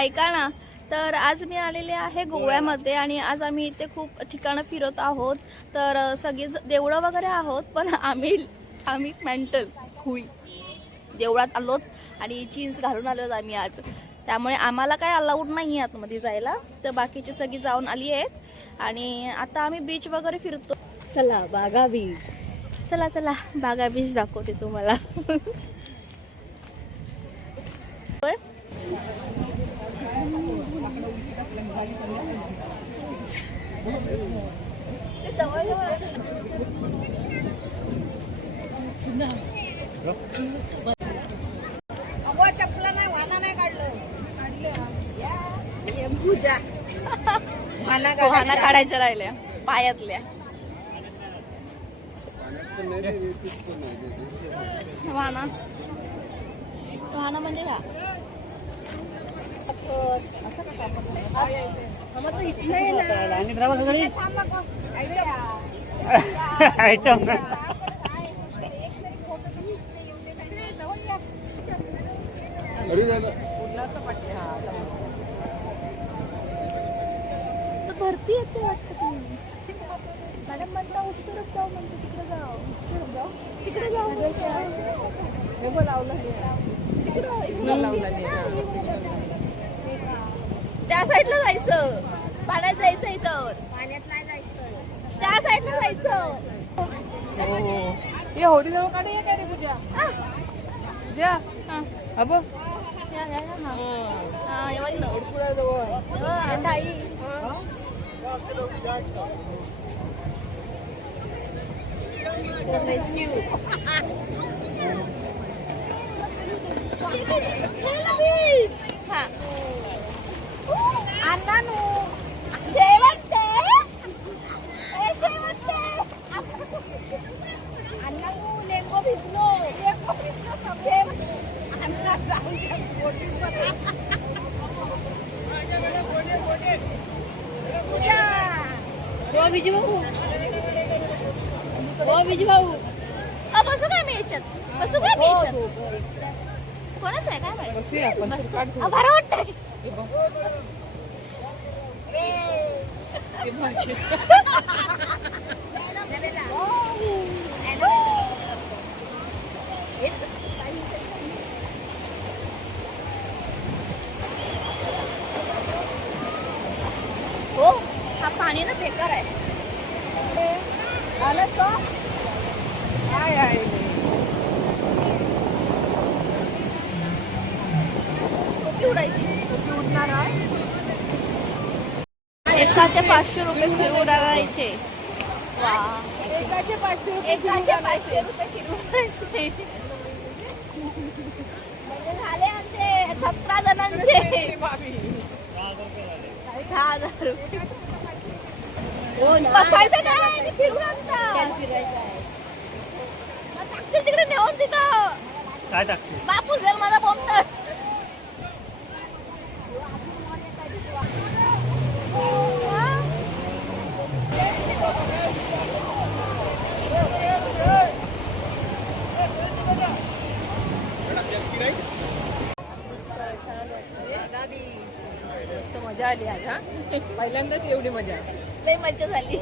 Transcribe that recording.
ऐका ना, तर आज मी आलेले आहे गोव्यामध्ये आणि आज आम्ही इथे खूप ठिकाणं फिरत आहोत. तर सगळे देवळं वगैरे आहोत, पण आम्ही मेंटल खुई देवळात आलोत आणि जीन्स घालून आलोत आम्ही आज. त्यामुळे आम्हाला काय अलाउड नाही आहे आतमध्ये जायला. तर बाकीची सगळी जाऊन आली आहेत आणि आता आम्ही बीच वगैरे फिरतो. चला बागा बीच. चला चला बागा बीच दाखवते तुम्हाला. चपला नाही वाना नाही काढलं वाहना काढायच्या राहिल्या पायातल्या. वाहना वाहना म्हणजे ह्या आयटम भरती येते वाटतं तुम्ही. मॅडम म्हणता उस्करच जाऊ म्हणते. तिकडे जाऊ तिकडे जाऊ. हे लावलं त्या साईडला जायचं. पाण्यात जायचं इथं. पाण्यात नाही जायचं. त्या साईडला जायचं. हे होडी जवळ काढे काय रे पूजा. पूजा अबो बसू काय मी याच्यात. बसू काय मी याच्यात. कोणाच आहे काय माहिती. बरं वाटतंय. हो हा पाणी ना बेकार आहे. आलं तो काय आहे उडणार एकाचे 500 रुपये फिरून आणायचे. एकाचे 500 रुपये एकाचे 500 रुपये फिरून म्हणजे झाले आमचे 17 जणांचे 10,000 रुपये. बसायचं काय फिरून आणतात. तिकडे नेऊन तिथं काय टाकते बापू सर मला बोलतात. मस्त मजा आली आज. हा पहिल्यांदाच एवढी मजा. लय मजा झाली.